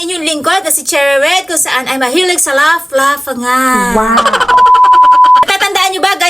inyong lingkod na si Cherry Red kung saan ay mahilig sa laugh, laugh nga. Wow!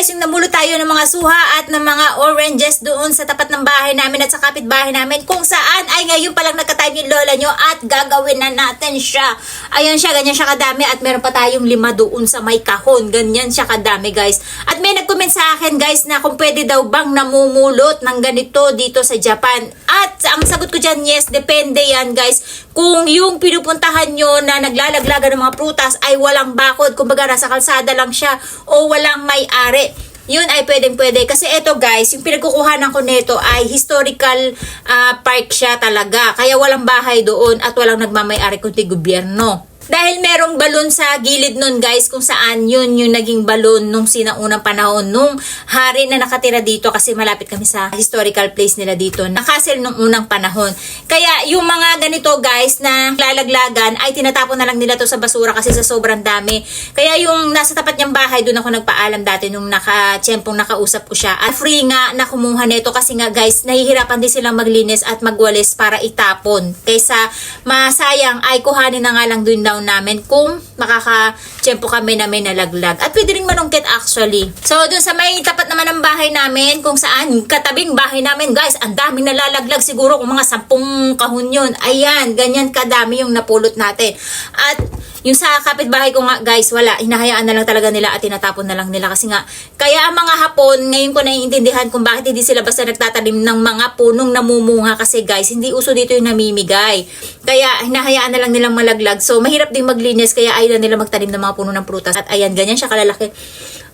Guys yung namulot tayo ng mga suha at ng mga oranges doon sa tapat ng bahay namin at sa kapitbahay namin kung saan ay ngayon palang nagka-time yung lola nyo at gagawin na natin siya. Ayan siya, ganyan siya kadami at meron pa tayong lima doon sa may kahon. Ganyan siya kadami guys. At may nag-comment sa akin guys na kung pwede daw bang namumulot ng ganito dito sa Japan. At ang sagot ko dyan, yes, depende yan guys. Kung yung pinupuntahan nyo na naglalaglagan ng mga prutas ay walang bakod, kumbaga nasa kalsada lang siya o walang may-ari. Yun ay pwedeng pwede. Kasi eto guys, yung pinagkukuhanan ko nito ay historical ah, park siya talaga. Kaya walang bahay doon at walang nagmamay-ari kundi gobyerno. Dahil merong balon sa gilid nun guys kung saan yun yung naging balon nung sinaunang panahon nung hari na nakatira dito kasi malapit kami sa historical place nila dito. Nakasel nung unang panahon. Kaya yung mga ganito guys na lalaglagan ay tinatapon na lang nila to sa basura kasi sa sobrang dami. Kaya yung nasa tapat niyang bahay doon ako nagpaalam dati nung naka tiyempong nakausap ko siya. At free nga na kumuha nito kasi nga guys nahihirapan din silang maglinis at magwalis para itapon. Kaysa masayang ay kuhanin na nga lang doon daw namin kung makaka-tiyempo kami na may nalaglag. At pwede rin manungkit actually. So doon sa may tapat naman ng bahay namin kung saan katabing bahay namin guys ang daming nalalaglag siguro kung mga sampung kahon yun. Ayan, ganyan kadami yung napulot natin. At yung sa kapitbahay ko nga guys, wala. Hinahayaan na lang talaga nila at tinatapon na lang nila kasi nga, kaya ang mga hapon, ngayon ko naiintindihan kung bakit hindi sila basta nagtatanim ng mga punong namumunga kasi guys, hindi uso dito yung namimigay. Kaya hinahayaan na lang nilang malaglag. So mahirap din maglinis kaya ayaw na nila magtanim ng mga puno ng prutas. At ayan, ganyan siya kalalaki.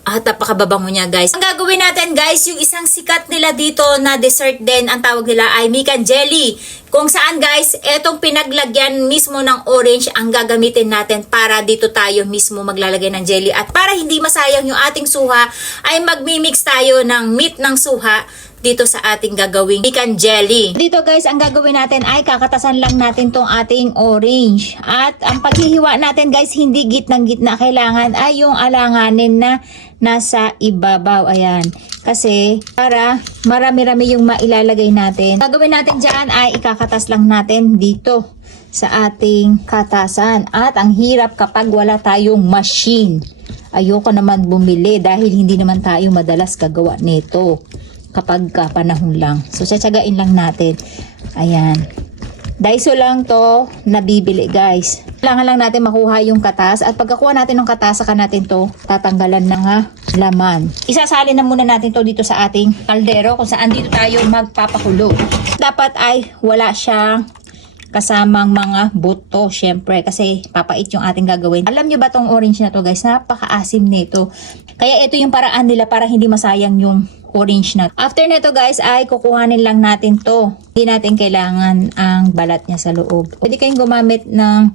At napakababango niya guys. Ang gagawin natin guys, yung isang sikat nila dito na dessert din, ang tawag nila ay Mikan Jelly. Kung saan guys, etong pinaglagyan mismo ng orange ang gagamitin natin para dito tayo mismo maglalagay ng jelly. At para hindi masayang yung ating suha, ay magmimix tayo ng meat ng suha dito sa ating gagawing Mikan Jelly. Dito guys, ang gagawin natin ay kakatasan lang natin tong ating orange. At ang paghihiwa natin guys, hindi gitnang gitna. Kailangan ay yung alanganin na nasa ibabaw. Ayan. Kasi para marami-rami yung mailalagay natin. Gagawin natin dyan ay ikakatas lang natin dito sa ating katasan. At ang hirap kapag wala tayong machine. Ayoko naman bumili dahil hindi naman tayo madalas gagawa nito kapag ka panahon lang. So, tsatsagain lang natin. Ayan. Daiso lang to nabibili guys. Kailangan lang natin makuha yung katas at pagkakuha natin ng katas, saka natin to tatanggalan ng nga laman. Isasali na muna natin to dito sa ating kaldero kung saan dito tayo magpapakulo. Dapat ay wala siyang kasamang mga buto, syempre, kasi papait yung ating gagawin. Alam nyo ba tong orange na to guys? Napakaasim nito. Kaya ito yung paraan nila para hindi masayang yung orange na. After nito guys ay kukuhanin lang natin to. Hindi natin kailangan ang balat niya sa loob. Pwede kayong gumamit ng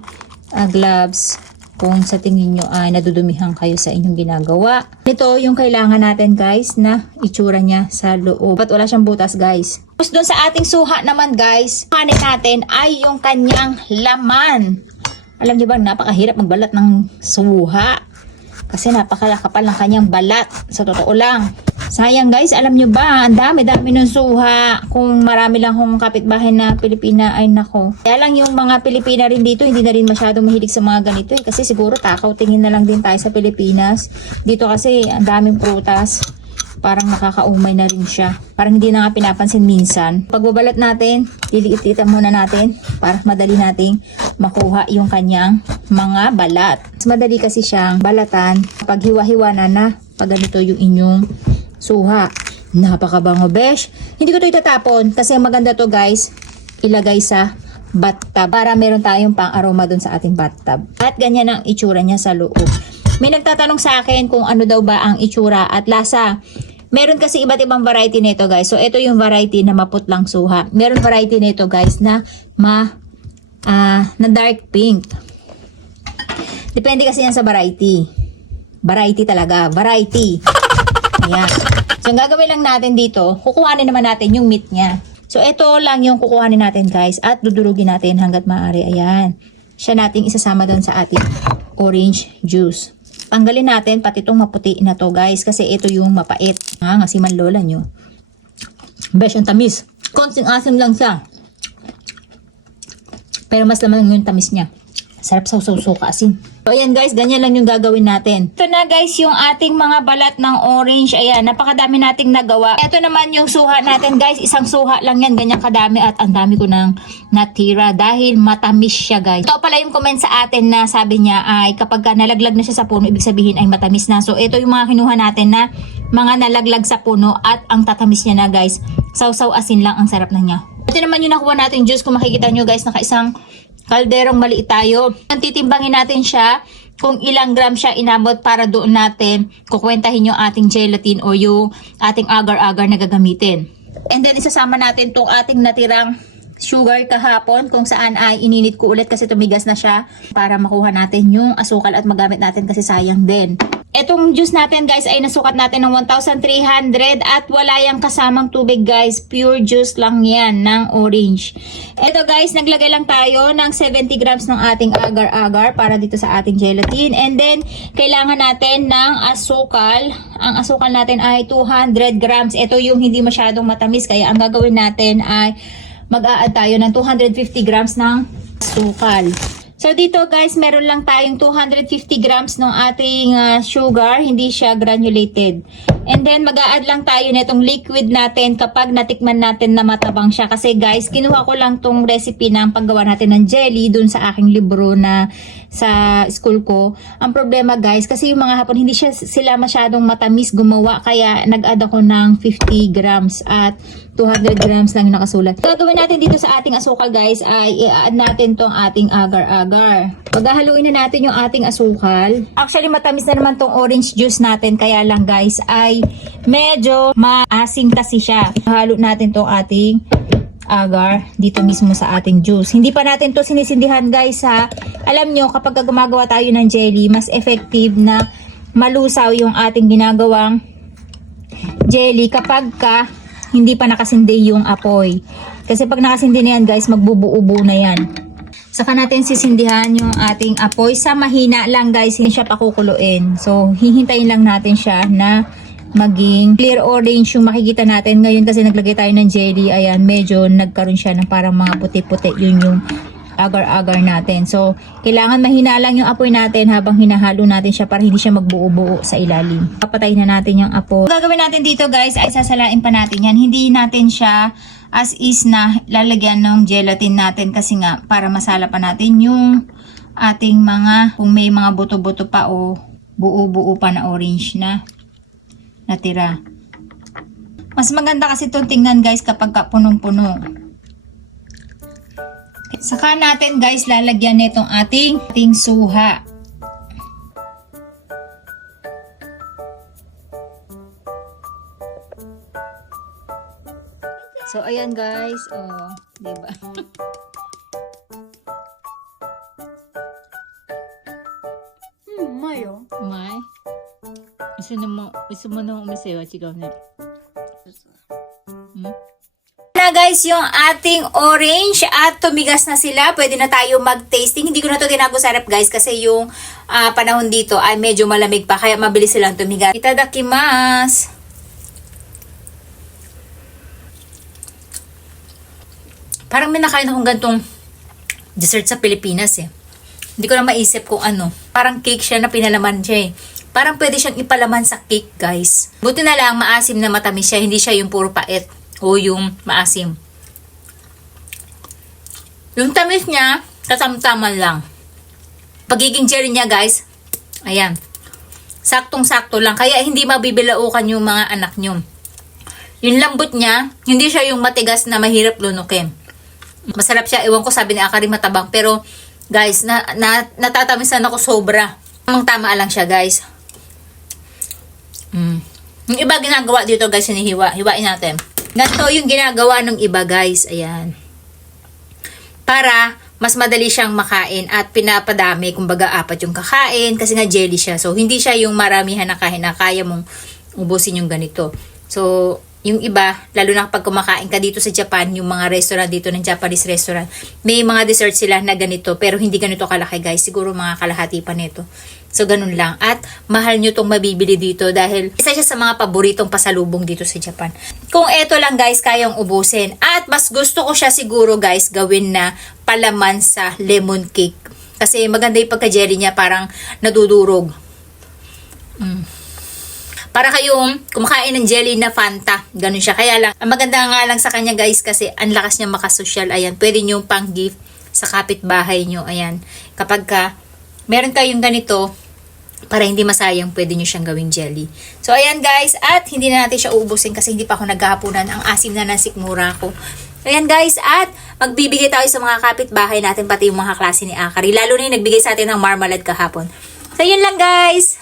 ah, gloves kung sa tingin nyo ay nadudumihan kayo sa inyong ginagawa. Ito yung kailangan natin guys na itsura niya sa loob. Ba't wala siyang butas guys? Tapos doon sa ating suha naman guys, kanin natin ay yung kanyang laman. Alam niyo ba, napakahirap magbalat ng suha. Kasi napakalakapal ng kanyang balat. Sa totoo lang. Sayang guys, alam nyo ba, ang dami-dami ng suha. Kung marami lang kong kapitbahay na Pilipina, ay nako. Kaya lang yung mga Pilipina rin dito, hindi na rin masyadong mahilig sa mga ganito eh. Kasi siguro takaw tingin na lang din tayo sa Pilipinas. Dito kasi ang daming prutas. Parang nakakaumay na rin siya. Parang hindi na nga pinapansin minsan. Pagbabalat natin, liliit-liitan muna natin para madali nating makuha yung kanyang mga balat. Mas madali kasi siyang balatan pag hiwa-hiwa na na pag ganito yung inyong suha. Napakabango, besh. Hindi ko to itatapon kasi maganda to guys. Ilagay sa bathtub para meron tayong pang aroma dun sa ating bathtub. At ganyan ang itsura niya sa loob. May nagtatanong sa akin kung ano daw ba ang itsura at lasa. Meron kasi iba't ibang variety nito guys. So ito yung variety na maputlang suha. Meron variety nito guys na ma ah, na dark pink. Depende kasi yan sa variety. Variety talaga. Variety. Ayan. So, ang gagawin lang natin dito, kukuhanin naman natin yung meat niya. So, ito lang yung kukuhanin natin guys at dudurugin natin hanggat maaari. Ayan. Siya nating isasama doon sa ating orange juice. Tanggalin natin pati itong maputi na to guys kasi ito yung mapait. Nga nga si man lola nyo. Besh, ang tamis. Konting asim lang siya. Pero mas laman yung tamis niya. Sarap sa suka asin. So ayan guys, ganyan lang yung gagawin natin. Ito na guys yung ating mga balat ng orange. Ayan, napakadami nating nagawa. Ito naman yung suha natin guys. Isang suha lang yan, ganyan kadami at ang dami ko nang natira dahil matamis siya guys. Ito pala yung comment sa atin na sabi niya ay kapag ka nalaglag na siya sa puno, ibig sabihin ay matamis na. So ito yung mga kinuha natin na mga nalaglag sa puno at ang tatamis niya na guys. Sausaw asin lang ang sarap na niya. Ito naman yung nakuha natin juice. Kung makikita nyo guys, naka isang kalderong maliit tayo. Ang titimbangin natin siya kung ilang gram siya inabot para doon natin kukwentahin yung ating gelatin o yung ating agar-agar na gagamitin. And then isasama natin tong ating natirang sugar kahapon kung saan ay ininit ko ulit kasi tumigas na siya para makuha natin yung asukal at magamit natin kasi sayang din. Etong juice natin guys ay nasukat natin ng 1,300 at wala yung kasamang tubig guys. Pure juice lang yan ng orange. Ito guys, naglagay lang tayo ng 70 grams ng ating agar-agar para dito sa ating gelatin. And then, kailangan natin ng asukal. Ang asukal natin ay 200 grams. Ito yung hindi masyadong matamis kaya ang gagawin natin ay mag-a-add tayo ng 250 grams ng asukal. So dito guys, meron lang tayong 250 grams ng ating ah, sugar, hindi siya granulated. And then mag-a-add lang tayo nitong liquid natin kapag natikman natin na matabang siya. Kasi guys, kinuha ko lang tong recipe ng paggawa natin ng jelly dun sa aking libro na sa school ko. Ang problema guys, kasi yung mga hapon hindi siya sila masyadong matamis gumawa kaya nag-add ako ng 50 grams at 200 grams lang yung nakasulat. Gagawin natin dito sa ating asukal guys ay i-add natin tong ating agar-agar. Paghahaluin na natin yung ating asukal. Actually matamis na naman tong orange juice natin kaya lang guys ay medyo maasim kasi siya. Halo natin tong ating agar dito mismo sa ating juice. Hindi pa natin to sinisindihan guys ha. Alam nyo kapag gumagawa tayo ng jelly, mas effective na malusaw yung ating ginagawang jelly kapag ka hindi pa nakasindi yung apoy. Kasi pag nakasindi na yan guys, magbubuo-buo na yan. Saka natin sisindihan yung ating apoy sa mahina lang guys, hindi siya pakukuluin. So, hihintayin lang natin siya na maging clear orange yung makikita natin. Ngayon kasi naglagay tayo ng jelly, ayan, medyo nagkaroon siya ng parang mga puti-puti. Yun yung agar-agar natin. So, kailangan mahina lang yung apoy natin habang hinahalo natin siya para hindi siya magbuo-buo sa ilalim. Papatayin na natin yung apoy. Ang gagawin natin dito guys ay sasalain pa natin yan. Hindi natin siya as is na lalagyan ng gelatin natin kasi nga para masala pa natin yung ating mga kung may mga buto-buto pa o buo-buo pa na orange na natira. Mas maganda kasi itong tingnan guys kapag ka punong-puno. Saka natin guys lalagyan nitong ating, ating suha. So ayan guys, oh, 'di ba? Hmm, mayo. May. Isa na mo, isa mo na umisayo, chigaw na. Guys, yung ating orange at tumigas na sila. Pwede na tayo mag-tasting. Hindi ko na to tinago sa rep guys kasi yung ah, panahon dito ay medyo malamig pa kaya mabilis silang tumigas. Itadakimasu! Parang may nakain akong gantong dessert sa Pilipinas eh. Hindi ko na maisip kung ano. Parang cake siya na pinalaman siya eh. Parang pwede siyang ipalaman sa cake, guys. Buti na lang, maasim na matamis siya. Hindi siya yung puro pait o yung maasim. Yung tamis niya, katamtaman lang. Pagiging jelly niya, guys, ayan. Saktong-sakto lang. Kaya hindi mabibilaukan yung mga anak nyo. Yung lambot niya, hindi siya yung matigas na mahirap lunukin. Masarap siya. Ewan ko sabi ni Akari matabang. Pero, guys, na, na, natatamisan ako sobra. Tamang tama lang siya, guys. Mm. Yung iba ginagawa dito, guys, hinihiwa. Hiwain natin. Ganito yung ginagawa ng iba, guys. Ayan. Para mas madali siyang makain at pinapadami, kumbaga apat yung kakain kasi nga jelly siya. So, hindi siya yung maramihan na kain na kaya mong ubusin yung ganito. So, yung iba, lalo na kapag kumakain ka dito sa Japan, yung mga restaurant dito ng Japanese restaurant, may mga dessert sila na ganito, pero hindi ganito kalaki guys. Siguro mga kalahati pa nito. So, ganun lang. At mahal nyo tong mabibili dito dahil isa siya sa mga paboritong pasalubong dito sa Japan. Kung eto lang guys, kayang ubusin. At mas gusto ko siya siguro guys gawin na palaman sa lemon cake. Kasi maganda yung pagka-jelly niya, parang nadudurog. Mm. Para kayong kumakain ng jelly na Fanta. Ganun siya. Kaya lang, ang maganda nga lang sa kanya guys kasi ang lakas niya makasosyal. Ayan, pwede nyo pang gift sa kapitbahay nyo. Ayan. Kapag ka, meron kayong ganito, para hindi masayang, pwede nyo siyang gawing jelly. So, ayan guys. At hindi na natin siya uubusin kasi hindi pa ako naghahaponan. Ang asim na ng sikmura ko. Ayan guys, at magbibigay tayo sa mga kapitbahay natin, pati yung mga klase ni Akari. Lalo na yung nagbigay sa atin ng marmalade kahapon. So, yun lang guys.